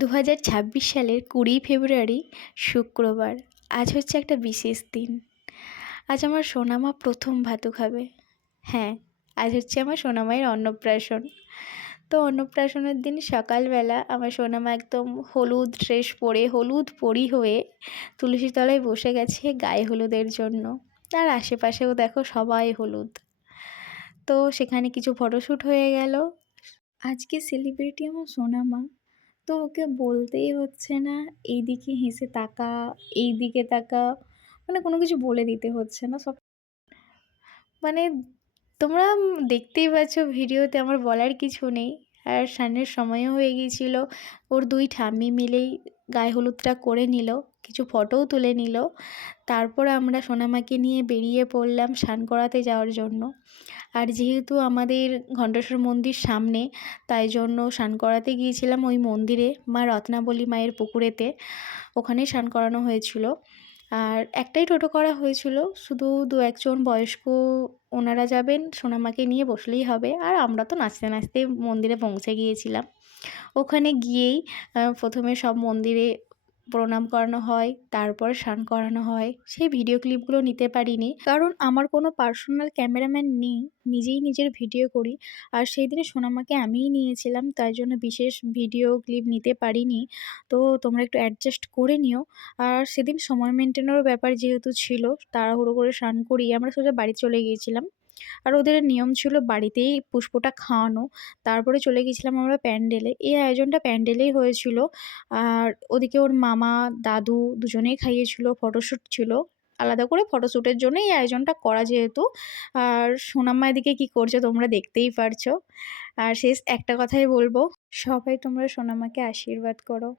2026 সালের 20 ফেব্রুয়ারি শুক্রবার। আজ হচ্ছে একটা বিশেষ দিন। আজ আমার সোনামা প্রথম ভাতু খাবে। হ্যাঁ, আজ হচ্ছে আমার সোনামায়ের অন্নপ্রাশন। তো অন্নপ্রাশনের দিন সকালবেলা আমার সোনামা একদম হলুদ ড্রেস পরে, হলুদ পরি হয়ে তুলসী তলায় বসে গেছে গায়ে হলুদের জন্য। আর আশেপাশেও দেখো সবাই হলুদ। তো সেখানে কিছু ফটোশ্যুট হয়ে গেল। আজকে সেলিব্রিটি আমার সোনামা। তো ওকে বলতেই হচ্ছে না এইদিকে হেসে তাকা, এইদিকে তাকা, মানে কোনো কিছু বলে দিতে হচ্ছে না। সব মানে তোমরা দেখতেই পাচ্ছ ভিডিওতে, আমার বলার কিছু নেই। আর স্নানের সময়ও হয়ে গিয়েছিল। ওর দুই ঠাম্মি মিলেই গায়ে হলুদটা করে নিল, কিছু ফটোও তুলে নিল। তারপর আমরা সোনামাকে নিয়ে বেরিয়ে পড়লাম স্নান করাতে যাওয়ার জন্য। আর যেহেতু আমাদের ঘণ্টেশ্বর মন্দির সামনে, তাই জন্য স্নান করাতে গিয়েছিলাম ওই মন্দিরে, মা রত্নাবলী মায়ের পুকুরেতে। ওখানেই স্নান করানো হয়েছিল। আর একটাই টোটো করা হয়েছিল, শুধু দু একজন বয়স্ক ওনারা যাবেন, সোনামাকে নিয়ে বসলেই হবে। আর আমরা তো নাচতে নাচতে মন্দিরে পৌঁছে গিয়েছিলাম। ওখানে গিয়েই প্রথমে সব মন্দিরে প্রণাম করানো হয়, তারপর স্নান করানো হয়। সেই ভিডিও ক্লিপগুলো নিতে পারিনি, কারণ আমার কোনো পার্সোনাল ক্যামেরাম্যান নেই, নিজেই নিজের ভিডিও করি। আর সেই দিনে সোনামাকে আমিই নিয়েছিলাম, তাই জন্য বিশেষ ভিডিও ক্লিপ নিতে পারিনি। তো তোমরা একটু অ্যাডজাস্ট করে নিও। আর সেদিন সময় মেনটেনেরও ব্যাপার যেহেতু ছিল, তাড়াহুড়ো করে স্নান করিয়ে আমরা সোজা বাড়ি চলে গিয়েছিলাম। আর ওদের নিয়ম ছিল বাড়িতেই পুষ্পটা খাওয়ানো, তারপরে চলে গেছিলাম আমরা প্যান্ডেলে। এই আয়োজনটা প্যান্ডেলেই হয়েছিল। আর ওদিকে ওর মামা দাদু দুজনেই খাইয়েছিল, ফটোশ্যুট ছিল। আলাদা করে ফটোশ্যুটের জন্য এই আয়োজনটা করা যেহেতু। আর সোনাম্মা এদিকে কী করছে তোমরা দেখতেই পারছো। আর শেষ একটা কথাই বলবো, সবাই তোমরা সোনাম্মাকে আশীর্বাদ করো।